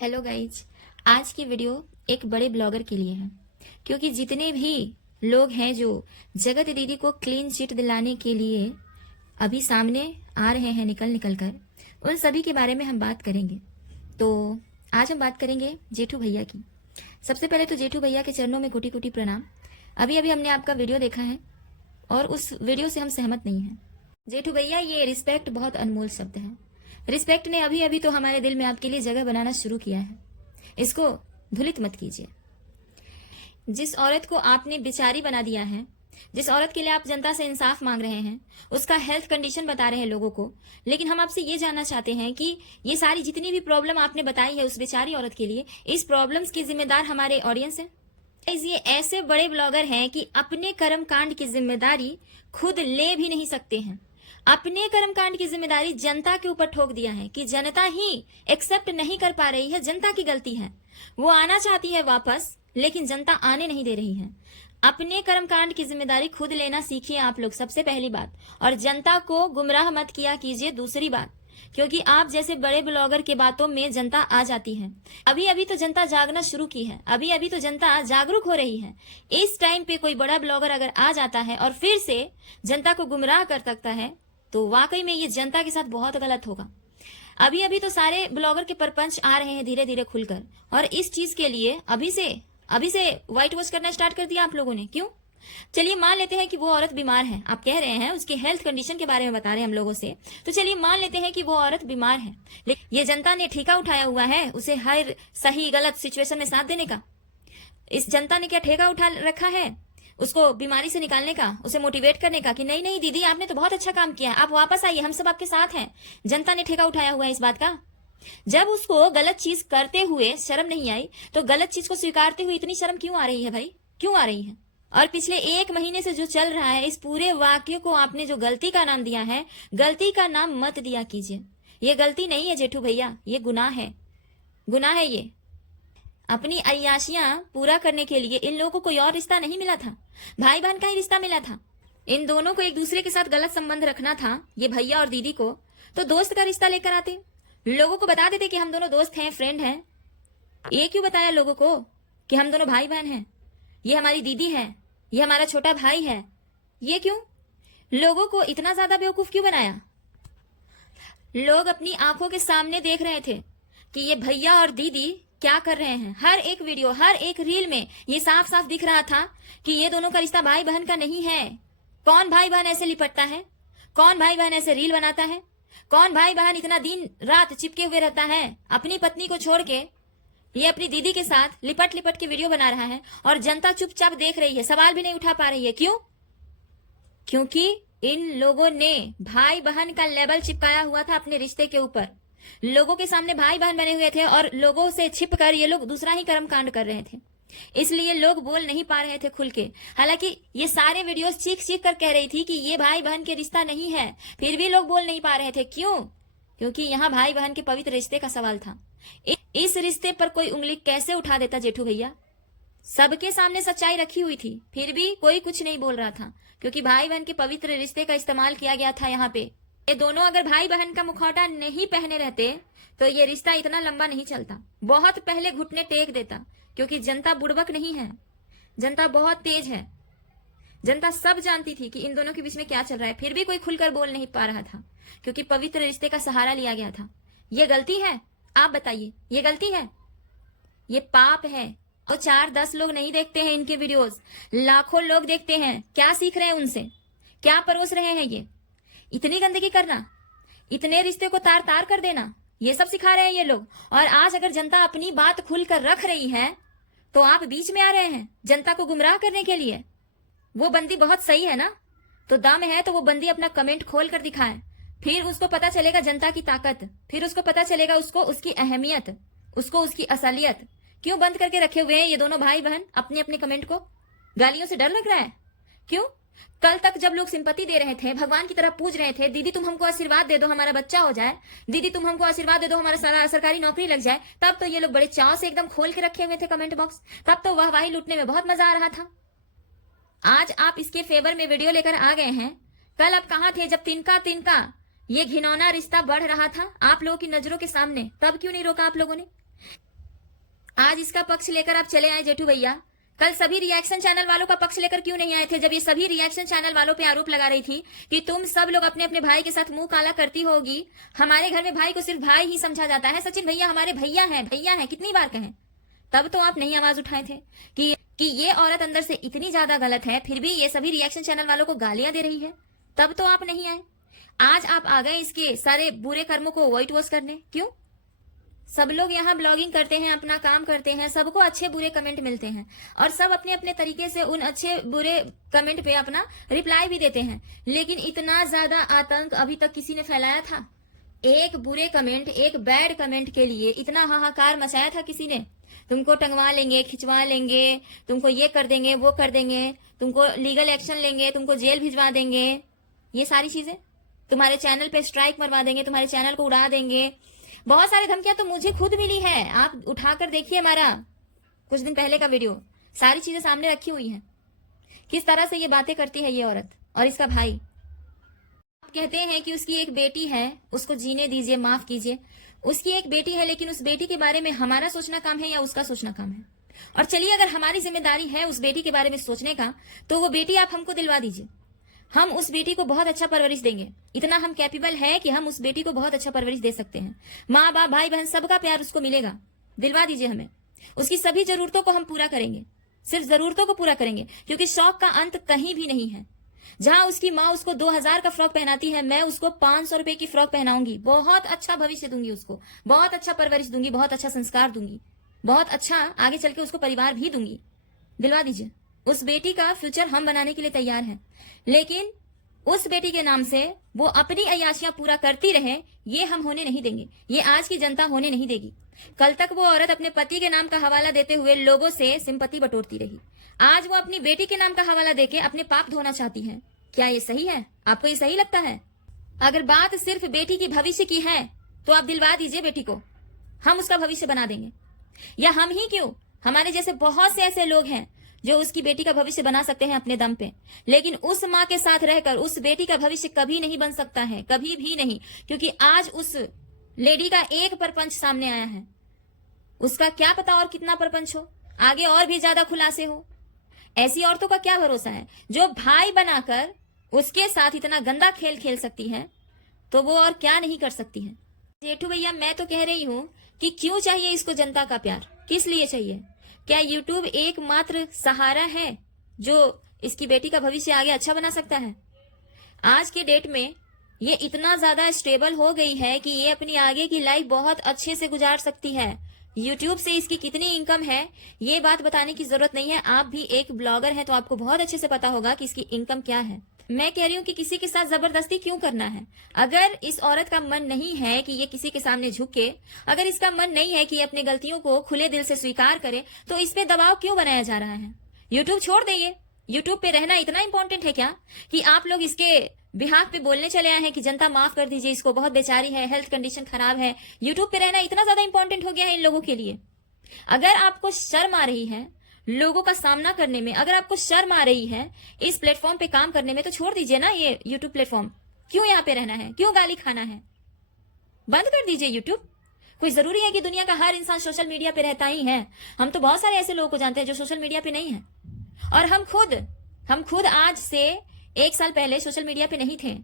Hello guys, आज की video एक बड़े ब्लॉगर के लिए है क्योंकि जितने भी लोग हैं जो जगत दीदी को क्लीन चिट दिलाने के लिए अभी सामने आ रहे हैं निकल निकल कर, उन सभी के बारे में हम बात करेंगे। तो आज हम बात करेंगे जेठू भैया की। सबसे पहले तो जेठू भैया के चरणों में कोटि कोटि प्रणाम। अभी अभी हमने आपका वीडियो देखा है और उस वीडियो से हम सहमत नहीं हैं। जेठू भैया, ये रिस्पेक्ट बहुत अनमोल शब्द है। रिस्पेक्ट ने अभी अभी तो हमारे दिल में आपके लिए जगह बनाना शुरू किया है, इसको धुलित मत कीजिए। जिस औरत को आपने बेचारी बना दिया है, जिस औरत के लिए आप जनता से इंसाफ मांग रहे हैं, उसका हेल्थ कंडीशन बता रहे हैं लोगों को, लेकिन हम आपसे ये जानना चाहते हैं कि ये सारी जितनी भी प्रॉब्लम आपने बताई है उस बेचारी औरत के लिए, इस प्रॉब्लम्स के जिम्मेदार हमारे ऑडियंस है। ये ऐसे बड़े ब्लॉगर हैं कि अपने कर्म कांड की जिम्मेदारी खुद ले भी नहीं सकते हैं। अपने कर्मकांड की जिम्मेदारी जनता के ऊपर ठोक दिया है कि जनता ही एक्सेप्ट नहीं कर पा रही है, जनता की गलती है। वो आना चाहती है वापस, लेकिन जनता आने नहीं दे रही है। अपने कर्मकांड की जिम्मेदारी खुद लेना सीखिए आप लोग, सबसे पहली बात। और जनता को गुमराह मत किया कीजिए, दूसरी बात, क्योंकि आप जैसे बड़े ब्लॉगर के बातों में जनता आ जाती है। अभी अभी तो जनता जागना शुरू की है, अभी अभी तो जनता जागरूक हो रही है। इस टाइम पे कोई बड़ा ब्लॉगर अगर आ जाता है और फिर से जनता को गुमराह कर सकता है, तो वाकई में ये जनता के साथ बहुत गलत होगा। अभी अभी तो सारे ब्लॉगर के परपंच आ रहे हैं धीरे धीरे खुलकर, और इस चीज के लिए अभी से व्हाइट वॉश करना स्टार्ट कर दिया आप लोगों ने। क्यों? चलिए मान लेते हैं कि वो औरत बीमार है, आप कह रहे हैं उसकी हेल्थ कंडीशन के बारे में बता रहे हैं हम लोगों से, तो चलिए मान लेते हैं कि वो औरत बीमार है, लेकिन ये जनता ने ठेका उठाया हुआ है उसे हर सही गलत सिचुएशन में साथ देने का। इस जनता ने क्या ठेका उठा रखा है उसको बीमारी से निकालने का, उसे मोटिवेट करने का कि नहीं नहीं दीदी आपने तो बहुत अच्छा काम किया है, आप वापस आइए, हम सब आपके साथ हैं। जनता ने ठेका उठाया हुआ है इस बात का। जब उसको गलत चीज करते हुए शर्म नहीं आई, तो गलत चीज को स्वीकारते हुए इतनी शर्म क्यों आ रही है भाई, क्यों आ रही है? और पिछले 1 महीने से जो चल रहा है, इस पूरे वाक्य को आपने जो गलती का नाम दिया है, गलती का नाम मत दिया कीजिए। ये गलती नहीं है जेठू भैया, ये गुनाह है, गुनाह है ये। अपनी अय्याशियां पूरा करने के लिए इन लोगों को कोई और रिश्ता नहीं मिला था, भाई बहन का ही रिश्ता मिला था। इन दोनों को एक दूसरे के साथ गलत संबंध रखना था, ये भैया और दीदी को, तो दोस्त का रिश्ता लेकर आते, लोगों को बता देते कि हम दोनों दोस्त हैं, फ्रेंड हैं। ये क्यों बताया लोगों को कि हम दोनों भाई बहन हैं, ये हमारी दीदी है, ये हमारा छोटा भाई है? ये क्यों? लोगों को इतना ज्यादा बेवकूफ क्यों बनाया? लोग अपनी आंखों के सामने देख रहे थे कि ये भैया और दीदी क्या कर रहे हैं। हर एक वीडियो, हर एक रील में ये साफ साफ दिख रहा था कि ये दोनों का रिश्ता भाई बहन का नहीं है। कौन भाई बहन ऐसे लिपटता है? कौन भाई बहन ऐसे रील बनाता है? कौन भाई बहन इतना दिन रात चिपके हुए रहता है अपनी पत्नी को छोड़ के? ये अपनी दीदी के साथ लिपट लिपट के वीडियो बना रहा है और जनता चुपचाप देख रही है, सवाल भी नहीं उठा पा रही है। क्यों? क्योंकि इन लोगों ने भाई बहन का लेबल चिपकाया हुआ था अपने रिश्ते के ऊपर। लोगों के सामने भाई बहन बने हुए थे और लोगों से छिप कर ये लोग दूसरा ही कर्म कांड कर रहे थे, इसलिए लोग बोल नहीं पा रहे थे खुल के। हालांकि ये सारे वीडियोस चीख चीख कर कह रही थी कि ये भाई बहन के रिश्ता नहीं है, फिर भी लोग बोल नहीं पा रहे थे। क्यों? क्योंकि यहाँ भाई बहन के पवित्र रिश्ते का सवाल था। इस रिश्ते पर कोई उंगली कैसे उठा देता जेठू भैया? सबके सामने सच्चाई रखी हुई थी, फिर भी कोई कुछ नहीं बोल रहा था, क्योंकि भाई बहन के पवित्र रिश्ते का इस्तेमाल किया गया था यहाँ पे। ये दोनों अगर भाई बहन का मुखौटा नहीं पहने रहते तो ये रिश्ता इतना लंबा नहीं चलता, बहुत पहले घुटने टेक देता। क्योंकि जनता बुड़बक नहीं है, जनता बहुत तेज है। जनता सब जानती थी कि इन दोनों के बीच में क्या चल रहा है, फिर भी कोई खुलकर बोल नहीं पा रहा था, क्योंकि पवित्र रिश्ते का सहारा लिया गया था। ये गलती है? आप बताइए, ये गलती है? ये पाप है। और 4-10 लोग नहीं देखते हैं इनके वीडियोस, लाखों लोग देखते हैं। क्या सीख रहे हैं उनसे, क्या परोस रहे हैं? ये इतनी गंदगी करना, इतने रिश्ते को तार तार कर देना, ये सब सिखा रहे हैं ये लोग। और आज अगर जनता अपनी बात खुलकर रख रही है तो आप बीच में आ रहे हैं जनता को गुमराह करने के लिए। वो बंदी बहुत सही है ना, तो दम है तो वो बंदी अपना कमेंट खोल कर दिखाए, फिर उसको पता चलेगा जनता की ताकत, फिर उसको पता चलेगा उसको उसकी अहमियत, उसको उसकी असलियत। क्यों बंद करके रखे हुए हैं ये दोनों भाई बहन अपने अपने कमेंट को? गालियों से डर लग रहा है? क्यों? कल तक जब लोग सिंपत्ति दे रहे थे, भगवान की तरह पूज रहे थे, दीदी तुम हमको आशीर्वाद दे दो हमारा बच्चा हो जाए, दीदी तुम हमको आशीर्वाद दे दो हमारा सरकारी नौकरी लग जाए, तब तो ये लोग बड़े चाव से एकदम खोल के रखे हुए थे कमेंट बॉक्स, तब तो वाहवाही लूटने में बहुत मजा आ रहा था। आज आप इसके फेवर में वीडियो लेकर आ गए हैं, कल आप कहाँ थे जब तिनका तिनका ये घिनौना रिश्ता बढ़ रहा था आप लोगों की नजरों के सामने? तब क्यों नहीं रोका आप लोगों ने? आज इसका पक्ष लेकर आप चले आए जेठू भैया, कल सभी रिएक्शन चैनल वालों का पक्ष लेकर क्यों नहीं आए थे, जब ये सभी रिएक्शन चैनल वालों पे आरोप लगा रही थी कि तुम सब लोग अपने अपने भाई के साथ मुंह काला करती होगी। हमारे घर में भाई को सिर्फ भाई ही समझा जाता है। सचिन भैया हमारे भैया हैं, कितनी बार कहें। तब तो आप नहीं आवाज उठाए थे कि ये औरत अंदर से इतनी ज्यादा गलत है, फिर भी ये सभी रिएक्शन चैनल वालों को गालियां दे रही है। तब तो आप नहीं आए। आज आप आ गए इसके सारे बुरे कर्मों को व्हाइट वॉश करने। क्यों? सब लोग यहाँ ब्लॉगिंग करते हैं, अपना काम करते हैं, सबको अच्छे बुरे कमेंट मिलते हैं और सब अपने अपने तरीके से उन अच्छे बुरे कमेंट पे अपना रिप्लाई भी देते हैं। लेकिन इतना ज्यादा आतंक अभी तक किसी ने फैलाया था? एक बुरे कमेंट, एक बैड कमेंट के लिए इतना हाहाकार मचाया था किसी ने? तुमको टंगवा लेंगे, खिंचवा लेंगे, तुमको ये कर देंगे, वो कर देंगे, तुमको लीगल एक्शन लेंगे, तुमको जेल भिजवा देंगे, ये सारी चीजें, तुम्हारे चैनल पे स्ट्राइक मरवा देंगे, तुम्हारे चैनल को उड़ा देंगे। बहुत सारी धमकियां तो मुझे खुद मिली है। आप उठाकर देखिए हमारा कुछ दिन पहले का वीडियो, सारी चीजें सामने रखी हुई हैं। किस तरह से ये बातें करती है ये औरत और इसका भाई। आप कहते हैं कि उसकी एक बेटी है, उसको जीने दीजिए, माफ कीजिए। उसकी एक बेटी है, लेकिन उस बेटी के बारे में हमारा सोचना काम है या उसका सोचना काम है? और चलिए, अगर हमारी जिम्मेदारी है उस बेटी के बारे में सोचने का, तो वो बेटी आप हमको दिलवा दीजिए। हम उस बेटी को बहुत अच्छा परवरिश देंगे। इतना हम कैपेबल है कि हम उस बेटी को बहुत अच्छा परवरिश दे सकते हैं। माँ बाप, भाई बहन, सबका प्यार उसको मिलेगा। दिलवा दीजिए हमें। उसकी सभी जरूरतों को हम पूरा करेंगे, सिर्फ जरूरतों को पूरा करेंगे, क्योंकि शौक का अंत कहीं भी नहीं है। जहां उसकी माँ उसको 2000 का फ्रॉक पहनाती है, मैं उसको 500 रुपए की फ्रॉक पहनाऊंगी। बहुत अच्छा भविष्य दूंगी उसको, बहुत अच्छा परवरिश दूंगी, बहुत अच्छा संस्कार दूंगी, बहुत अच्छा आगे चल के उसको परिवार भी दूंगी। दिलवा दीजिए। उस बेटी का फ्यूचर हम बनाने के लिए तैयार हैं, लेकिन उस बेटी के नाम से वो अपनी अय्याशियां पूरा करती रहे, ये हम होने नहीं देंगे। ये आज की जनता होने नहीं देगी। कल तक वो औरत अपने पति के नाम का हवाला देते हुए लोगों से सिंपैथी बटोरती रही। आज वो अपनी बेटी के नाम का हवाला देके अपने पाप धोना चाहती है। क्या ये सही है? आपको ये सही लगता है? अगर बात सिर्फ बेटी की भविष्य की है तो आप दिलवा दीजिए बेटी को, हम उसका भविष्य बना देंगे। या हम ही क्यों, हमारे जैसे बहुत से ऐसे लोग हैं जो उसकी बेटी का भविष्य बना सकते हैं अपने दम पे। लेकिन उस माँ के साथ रहकर उस बेटी का भविष्य कभी नहीं बन सकता है, कभी भी नहीं, क्योंकि आज उस लेडी का एक परपंच सामने आया है। उसका क्या पता और कितना परपंच हो, आगे और भी ज्यादा खुलासे हो। ऐसी औरतों का क्या भरोसा है जो भाई बनाकर उसके साथ इतना गंदा खेल खेल सकती है, तो वो और क्या नहीं कर सकती है। जेठू भैया, मैं तो कह रही हूँ कि क्यों चाहिए इसको जनता का प्यार, किस लिए चाहिए? क्या यूट्यूब एकमात्र सहारा है जो इसकी बेटी का भविष्य आगे अच्छा बना सकता है? आज के डेट में ये इतना ज्यादा स्टेबल हो गई है कि ये अपनी आगे की लाइफ बहुत अच्छे से गुजार सकती है। यूट्यूब से इसकी कितनी इनकम है ये बात बताने की जरूरत नहीं है। आप भी एक ब्लॉगर हैं तो आपको बहुत अच्छे से पता होगा कि इसकी इनकम क्या है। मैं कह रही हूँ कि किसी के साथ जबरदस्ती क्यों करना है? अगर इस औरत का मन नहीं है कि ये किसी के सामने झुके, अगर इसका मन नहीं है कि अपनी गलतियों को खुले दिल से स्वीकार करे, तो इस पे दबाव क्यों बनाया जा रहा है? यूट्यूब छोड़ देइए। यूट्यूब पे रहना इतना इंपॉर्टेंट है क्या कि आप लोग इसके बिहाफ पे बोलने चले आए हैं कि जनता माफ कर दीजिए इसको, बहुत बेचारी है, हेल्थ कंडीशन खराब है। यूट्यूब पे रहना इतना ज्यादा इंपॉर्टेंट हो गया है इन लोगों के लिए। अगर आपको शर्म आ रही है लोगों का सामना करने में, अगर आपको शर्म आ रही है इस प्लेटफॉर्म पे काम करने में, तो छोड़ दीजिए ना ये यूट्यूब प्लेटफॉर्म। क्यों यहाँ पे रहना है? क्यों गाली खाना है? बंद कर दीजिए यूट्यूब। कोई जरूरी है कि दुनिया का हर इंसान सोशल मीडिया पे रहता ही है? हम तो बहुत सारे ऐसे लोगों को जानते हैं जो सोशल मीडिया पे नहीं है। और हम खुद आज से 1 साल पहले सोशल मीडिया पे नहीं थे,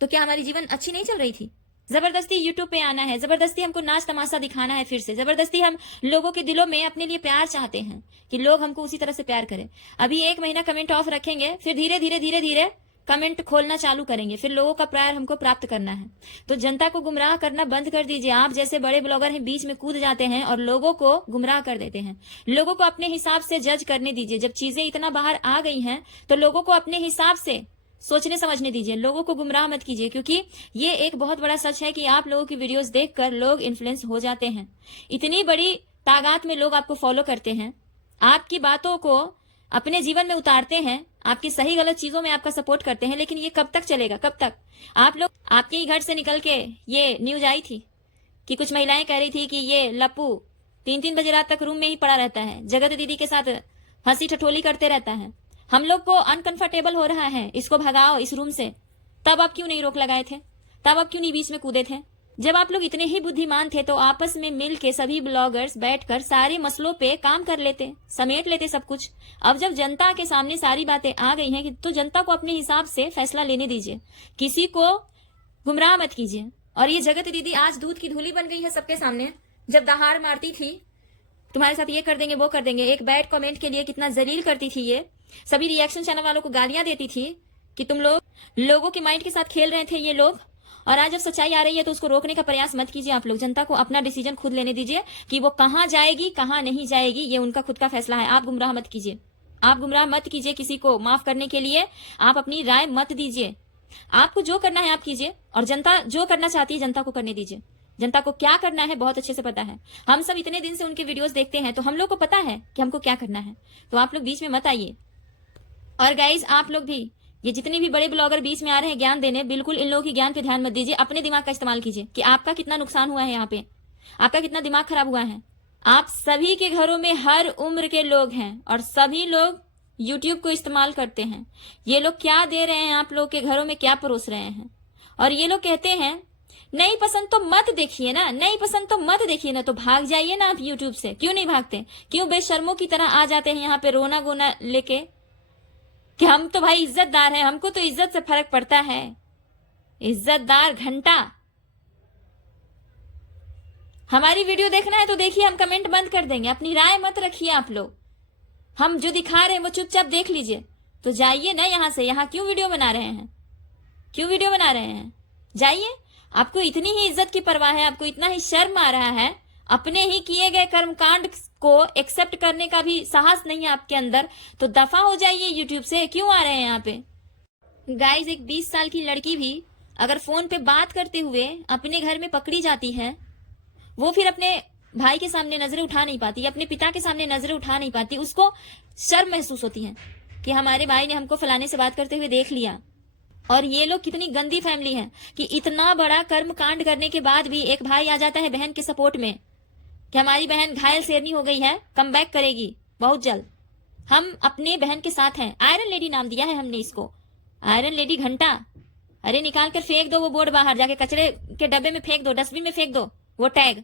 तो क्या हमारी जीवन अच्छी नहीं चल रही थी? जबरदस्ती यूट्यूब पे आना है, जबरदस्ती हमको नाच तमाशा दिखाना है, फिर से जबरदस्ती हम लोगों के दिलों में अपने लिए प्यार चाहते हैं कि लोग हमको उसी तरह से प्यार करें। अभी 1 महीना कमेंट ऑफ रखेंगे, फिर धीरे धीरे कमेंट खोलना चालू करेंगे, फिर लोगों का प्यार हमको प्राप्त करना है। तो जनता को गुमराह करना बंद कर दीजिए। आप जैसे बड़े ब्लॉगर हैं बीच में कूद जाते हैं और लोगों को गुमराह कर देते हैं। लोगों को अपने हिसाब से जज करने दीजिए। जब चीजें इतना बाहर आ गई हैं तो लोगों को अपने हिसाब से सोचने समझने दीजिए। लोगों को गुमराह मत कीजिए, क्योंकि ये एक बहुत बड़ा सच है कि आप लोगों की वीडियोस देखकर लोग इन्फ्लुएंस हो जाते हैं। इतनी बड़ी तादाद में लोग आपको फॉलो करते हैं, आपकी बातों को अपने जीवन में उतारते हैं, आपकी सही गलत चीजों में आपका सपोर्ट करते हैं। लेकिन ये कब तक चलेगा? कब तक? आप लोग, आपके ही घर से निकल के ये न्यूज आई थी कि कुछ महिलाएं कह रही थी कि ये लप्पू 3-3 बजे रात तक रूम में ही पड़ा रहता है, जगत दीदी के साथ हंसी ठठोली करते रहता है, हम लोग को अनकंफर्टेबल हो रहा है, इसको भगाओ इस रूम से। तब आप क्यों नहीं रोक लगाए थे? तब आप क्यों नहीं बीच में कूदे थे? जब आप लोग इतने ही बुद्धिमान थे तो आपस में मिल के सभी ब्लॉगर्स बैठकर सारे मसलों पे काम कर लेते, समेट लेते सब कुछ। अब जब जनता के सामने सारी बातें आ गई हैं तो जनता को अपने हिसाब से फैसला लेने दीजिए, किसी को गुमराह मत कीजिए। और ये जगत दीदी आज दूध की धूली बन गई है सबके सामने। जब दहाड़ मारती थी, तुम्हारे साथ ये कर देंगे वो कर देंगे, एक बैड कमेंट के लिए कितना जलील करती थी, ये सभी रिएक्शन चैनल वालों को गालियां देती थी कि तुम लोग लोगों के माइंड के साथ खेल रहे थे ये लोग। और आज जब सच्चाई आ रही है तो उसको रोकने का प्रयास मत कीजिए। आप लोग जनता को अपना डिसीजन खुद लेने दीजिए कि वो कहां जाएगी कहां नहीं जाएगी, ये उनका खुद का फैसला है। आप गुमराह मत कीजिए, आप गुमराह मत कीजिए किसी को माफ करने के लिए। आप अपनी राय मत दीजिए, आपको जो करना है आप कीजिए, और जनता जो करना चाहती है जनता को करने दीजिए। जनता को क्या करना है बहुत अच्छे से पता है। हम सब इतने दिन से उनके वीडियोस देखते हैं तो हम लोग को पता है कि हमको क्या करना है। तो आप लोग बीच में मत आइए। और गाइज आप लोग भी, ये जितने भी बड़े ब्लॉगर बीच में आ रहे हैं ज्ञान देने, बिल्कुल इन लोगों की ज्ञान पे ध्यान मत दीजिए। अपने दिमाग का इस्तेमाल कीजिए कि आपका कितना नुकसान हुआ है, यहाँ पे आपका कितना दिमाग खराब हुआ है। आप सभी के घरों में हर उम्र के लोग हैं और सभी लोग यूट्यूब को इस्तेमाल करते हैं। ये लोग क्या दे रहे हैं आप लोग के घरों में, क्या परोस रहे हैं। और ये लोग कहते हैं नहीं पसंद तो मत देखिए ना, नहीं पसंद तो मत देखिए ना, तो भाग जाइए ना आप यूट्यूब से। क्यों नहीं भागते, क्यों बेशर्मों की तरह आ जाते हैं यहाँ पे रोना गोना लेके कि हम तो भाई इज्जतदार हैं, हमको तो इज्जत से फर्क पड़ता है। इज्जतदार घंटा। हमारी वीडियो देखना है तो देखिए, हम कमेंट बंद कर देंगे, अपनी राय मत रखिए आप लोग। हम जो दिखा रहे हैं वो चुपचाप देख लीजिए। तो जाइए ना यहाँ से, यहाँ क्यों वीडियो बना रहे हैं, क्यों वीडियो बना रहे हैं, जाइए। आपको इतनी ही इज्जत की परवाह है, आपको इतना ही शर्म आ रहा है, अपने ही किए गए कर्मकांड को एक्सेप्ट करने का भी साहस नहीं है आपके अंदर, तो दफा हो जाइए यूट्यूब से। क्यों आ रहे हैं यहाँ पे। गाइज एक 20 साल की लड़की भी अगर फोन पे बात करते हुए अपने घर में पकड़ी जाती है, वो फिर अपने भाई के सामने नजरें उठा नहीं पाती, अपने पिता के सामने नजरें उठा नहीं पाती, उसको शर्म महसूस होती है कि हमारे भाई ने हमको फलाने से बात करते हुए देख लिया। और ये लोग कितनी गंदी फैमिली है कि इतना बड़ा कर्म कांड करने के बाद भी एक भाई आ जाता है बहन के सपोर्ट में कि हमारी बहन घायल शेरनी हो गई है, कम बैक करेगी बहुत जल्द, हम अपने बहन के साथ हैं। आयरन लेडी नाम दिया है हमने इसको, आयरन लेडी घंटा। अरे निकाल कर फेंक दो वो बोर्ड बाहर, जाके कचरे के डब्बे में फेंक दो, डस्टबिन में फेंक दो वो टैग।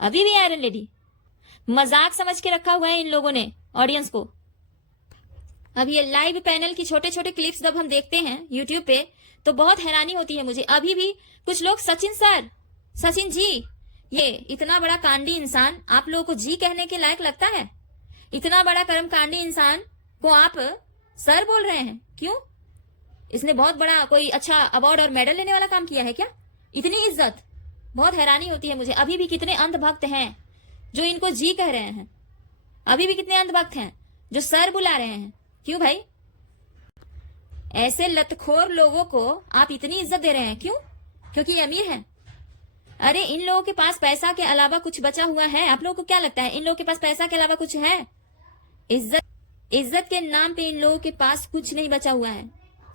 अभी भी आयरन लेडी मजाक समझ के रखा हुआ है इन लोगों ने ऑडियंस को। अब ये लाइव पैनल की छोटे छोटे क्लिप्स जब हम देखते हैं यूट्यूब पे तो बहुत हैरानी होती है मुझे। अभी भी कुछ लोग सचिन सर, सचिन जी, ये इतना बड़ा कांडी इंसान आप लोगों को जी कहने के लायक लगता है? इतना बड़ा कर्मकांडी इंसान को आप सर बोल रहे हैं, क्यों? इसने बहुत बड़ा कोई अच्छा अवार्ड और मेडल लेने वाला काम किया है क्या? इतनी इज्जत, बहुत हैरानी होती है मुझे। अभी भी कितने अंधभक्त हैं जो इनको जी कह रहे हैं, अभी भी कितने अंधभक्त हैं जो सर बुला रहे हैं। क्यों भाई? ऐसे लतखोर लोगों को आप इतनी इज्जत दे रहे हैं, क्यों? क्योंकि ये अमीर हैं। अरे इन लोगों के पास पैसा के अलावा कुछ बचा हुआ है? आप लोगों को क्या लगता है इन लोगों के पास पैसा के अलावा कुछ है? इज्जत के नाम पे इन लोगों के पास कुछ नहीं बचा हुआ है।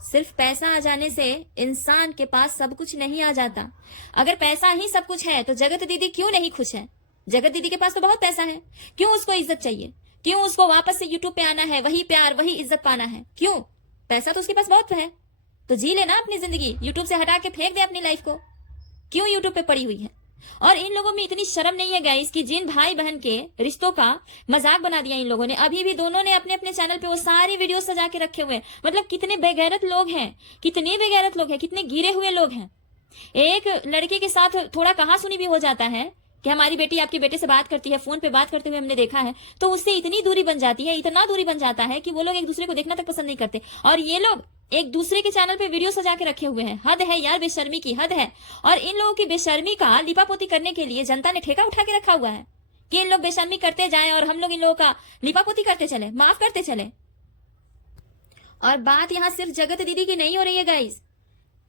सिर्फ पैसा आ जाने से इंसान के पास सब कुछ नहीं आ जाता। अगर पैसा ही सब कुछ है तो जगत दीदी क्यों नहीं खुश है? जगत दीदी के पास तो बहुत पैसा है, क्यों उसको इज्जत चाहिए? क्यों उसको वापस से यूट्यूब पे आना है, वही प्यार वही इज्जत पाना है? क्यों? पैसा तो उसके पास बहुत है, तो जी लेना अपनी जिंदगी, यूट्यूब से हटा के फेंक दे अपनी लाइफ को। क्यों यूट्यूब पे पड़ी हुई है? और इन लोगों में इतनी शर्म नहीं है गाइस कि जिन भाई बहन के रिश्तों का मजाक बना दिया इन लोगों ने। अभी भी दोनों ने अपने अपने चैनल पे वो सारी वीडियो सजा के रखे हुए हैं। मतलब कितने बेगैरत लोग हैं, कितने बेगैरत लोग हैं, कितने गिरे हुए लोग हैं। एक लड़के के साथ थोड़ा कहा सुनी भी हो जाता है कि हमारी बेटी आपके बेटे से बात करती है, फोन पे बात करते हुए हमने देखा है, तो उससे इतनी दूरी बन जाती है, इतना दूरी बन जाता है कि वो लोग एक दूसरे को देखना तक पसंद नहीं करते। और ये लोग एक दूसरे के चैनल पे वीडियो सजा के रखे हुए हैं। हद है यार, बेशर्मी की हद है। और इन लोगों की बेशर्मी का लिपापोती करने के लिए जनता ने ठेका उठा के रखा हुआ है कि इन लोग बेशर्मी करते जाएं और हम लोग इन लोगों का लिपापोती करते चले, माफ करते चले। और बात यहाँ सिर्फ जगत दीदी की नहीं हो रही है गाइस,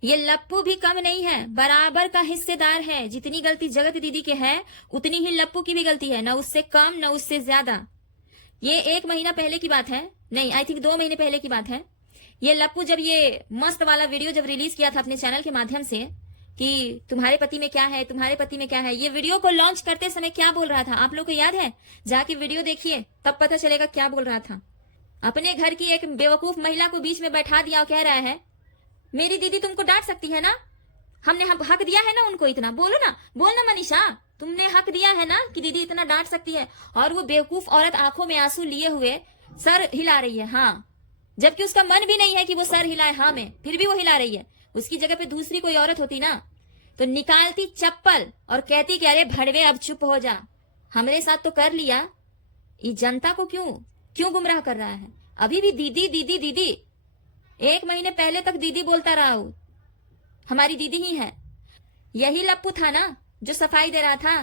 ये लप्पू भी कम नहीं है, बराबर का हिस्सेदार है। जितनी गलती जगत दीदी के है उतनी ही लप्पू की भी गलती है, न उससे कम न उससे ज्यादा। ये 1 महीना पहले की बात है, नहीं आई थिंक 2 महीने पहले की बात है। ये लप्पू जब ये मस्त वाला वीडियो जब रिलीज किया था अपने चैनल के माध्यम से कि तुम्हारे पति में क्या है, तुम्हारे पति में क्या है, ये वीडियो को लॉन्च करते समय क्या बोल रहा था आप लोग को याद है? जाके वीडियो देखिए तब पता चलेगा क्या बोल रहा था। अपने घर की एक बेवकूफ महिला को बीच में बैठा दिया और कह रहा है मेरी दीदी तुमको डांट सकती है ना, हमने हक दिया है ना उनको इतना, बोलो ना, बोल ना मनीषा, तुमने हक दिया है ना कि दीदी इतना डांट सकती है। और वो बेवकूफ औरत आंखों में आंसू लिए हुए सर हिला रही है, हाँ, जबकि उसका मन भी नहीं है कि वो सर हिलाए, हाँ में, फिर भी वो हिला रही है। उसकी जगह पे दूसरी कोई औरत होती ना तो निकालती चप्पल और कहती कि अरे भड़वे अब चुप हो जा, हमारे साथ तो कर लिया, ये जनता को क्यों क्यों गुमराह कर रहा है। अभी भी दीदी दीदी दीदी, 1 महीने पहले तक दीदी बोलता रहा हूं, हमारी दीदी ही है। यही लप्पू था ना जो सफाई दे रहा था।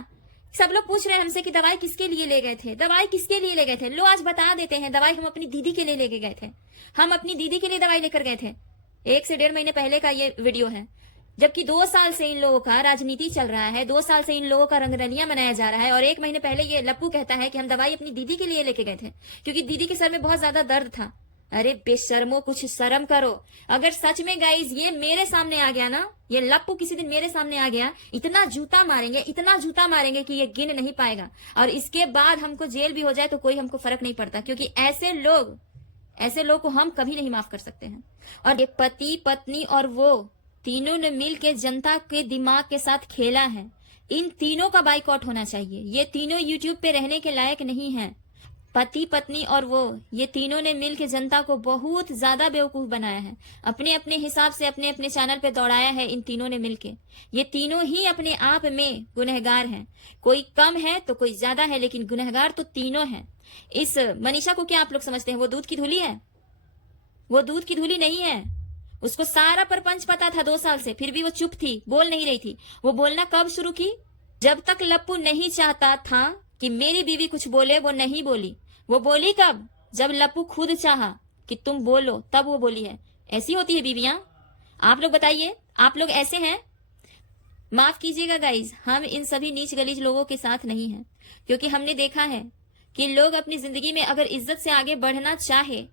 सब लोग पूछ रहे हैं हमसे कि दवाई किसके लिए ले गए थे, दवाई किसके लिए ले गए थे। लो आज बता देते हैं, दवाई हम अपनी दीदी के लिए लेके गए थे, हम अपनी दीदी के लिए दवाई लेकर गए थे। 1 से 1.5 महीने पहले का ये वीडियो है, जबकि 2 साल से इन लोगों का राजनीति चल रहा है, 2 साल से इन लोगों का रंगरलियां मनाया जा रहा है। और 1 महीने पहले ये लप्पू कहता है कि हम दवाई अपनी दीदी के लिए लेके गए थे क्योंकि दीदी के सर में बहुत ज्यादा दर्द था। अरे बेशर्मो, कुछ शर्म करो। अगर सच में गाइज ये मेरे सामने आ गया ना, ये लप्पू किसी दिन मेरे सामने आ गया, इतना जूता मारेंगे, इतना जूता मारेंगे कि ये गिन नहीं पाएगा। और इसके बाद हमको जेल भी हो जाए तो कोई हमको फर्क नहीं पड़ता, क्योंकि ऐसे लोग को हम कभी नहीं माफ कर सकते हैं। और ये पति पत्नी और वो तीनों ने मिल के जनता के दिमाग के साथ खेला है। इन तीनों का बाइकआउट होना चाहिए। ये तीनों यूट्यूब पे रहने के लायक नहीं है। पति पत्नी और वो, ये तीनों ने मिल के जनता को बहुत ज्यादा बेवकूफ बनाया है। अपने अपने हिसाब से अपने अपने चैनल पे दौड़ाया है इन तीनों ने मिलके। ये तीनों ही अपने आप में गुनहगार हैं, कोई कम है तो कोई ज्यादा है, लेकिन गुनहगार तो तीनों हैं। इस मनीषा को क्या आप लोग समझते हैं वो दूध की धूली है? वो दूध की धूली नहीं है। उसको सारा परपंच पता था 2 साल से, फिर भी वो चुप थी, बोल नहीं रही थी। वो बोलना कब शुरू की? जब तक लप्पू नहीं चाहता था कि मेरी बीवी कुछ बोले, वो नहीं बोली। वो बोली कब? जब लप्पू खुद चाहा कि तुम बोलो, तब वो बोली है। ऐसी होती है बीवियां? आप लोग बताइए, आप लोग ऐसे हैं? माफ कीजिएगा गाइज, हम इन सभी नीच गलीज लोगों के साथ नहीं हैं, क्योंकि हमने देखा है कि लोग अपनी जिंदगी में अगर इज्जत से आगे बढ़ना चाहे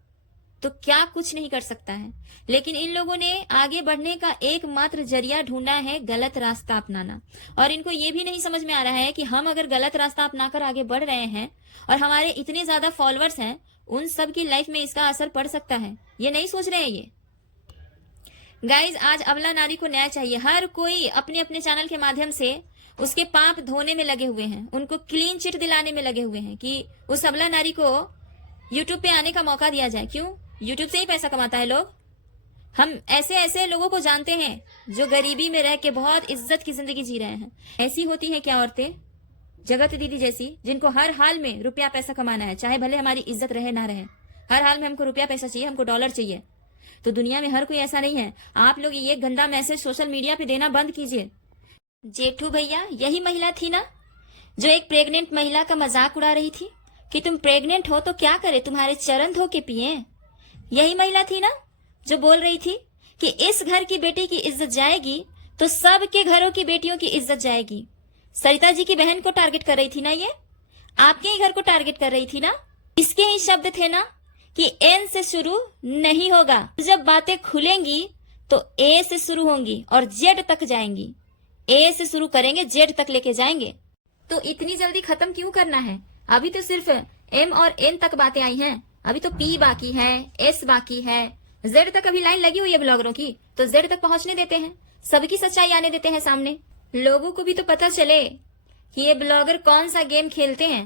तो क्या कुछ नहीं कर सकता है। लेकिन इन लोगों ने आगे बढ़ने का एकमात्र जरिया ढूंढा है गलत रास्ता अपनाना। और इनको ये भी नहीं समझ में आ रहा है कि हम अगर गलत रास्ता अपनाकर आगे बढ़ रहे हैं और हमारे इतने ज्यादा फॉलोअर्स हैं, उन सब की लाइफ में इसका असर पड़ सकता है। ये नहीं सोच रहे हैं ये गाइज। आज अबला नारी को न्याय चाहिए। हर कोई अपने अपने चैनल के माध्यम से उसके पाप धोने में लगे हुए हैं, उनको क्लीन चिट दिलाने में लगे हुए हैं कि उस अबला नारी को यूट्यूब पे आने का मौका दिया जाए। क्यों? यूट्यूब से ही पैसा कमाता है लोग। हम ऐसे ऐसे लोगों को जानते हैं जो गरीबी में रह के बहुत इज्जत की जिंदगी जी रहे हैं। ऐसी होती हैं क्या औरतें? जगत दीदी जैसी, जिनको हर हाल में रुपया पैसा कमाना है, चाहे भले हमारी इज्जत रहे ना रहे, हर हाल में हमको रुपया पैसा चाहिए, हमको डॉलर चाहिए। तो दुनिया में हर कोई ऐसा नहीं है। आप लोग ये गंदा मैसेज सोशल मीडिया पे देना बंद कीजिए। जेठू भैया, यही महिला थी ना जो एक प्रेग्नेंट महिला का मजाक उड़ा रही थी कि तुम प्रेग्नेंट हो तो क्या करे, तुम्हारे चरण धो के पिए? यही महिला थी ना जो बोल रही थी कि इस घर की बेटी की इज्जत जाएगी तो सबके घरों की बेटियों की इज्जत जाएगी। सरिता जी की बहन को टारगेट कर रही थी ना, ये आपके ही घर को टारगेट कर रही थी ना। इसके ही शब्द थे ना कि एन से शुरू नहीं होगा, जब बातें खुलेंगी तो ए से शुरू होंगी और जेड तक जाएंगी। ए से शुरू करेंगे, जेड तक लेके जाएंगे। तो इतनी जल्दी खत्म क्यों करना है? अभी तो सिर्फ एम और एन तक बातें आई हैं, अभी तो पी बाकी है, एस बाकी है, जेड तक अभी लाइन लगी हुई है ब्लॉगरों की। तो जेड तक पहुंचने देते हैं, सबकी सच्चाई आने देते हैं सामने। लोगों को भी तो पता चले कि ये ब्लॉगर कौन सा गेम खेलते हैं।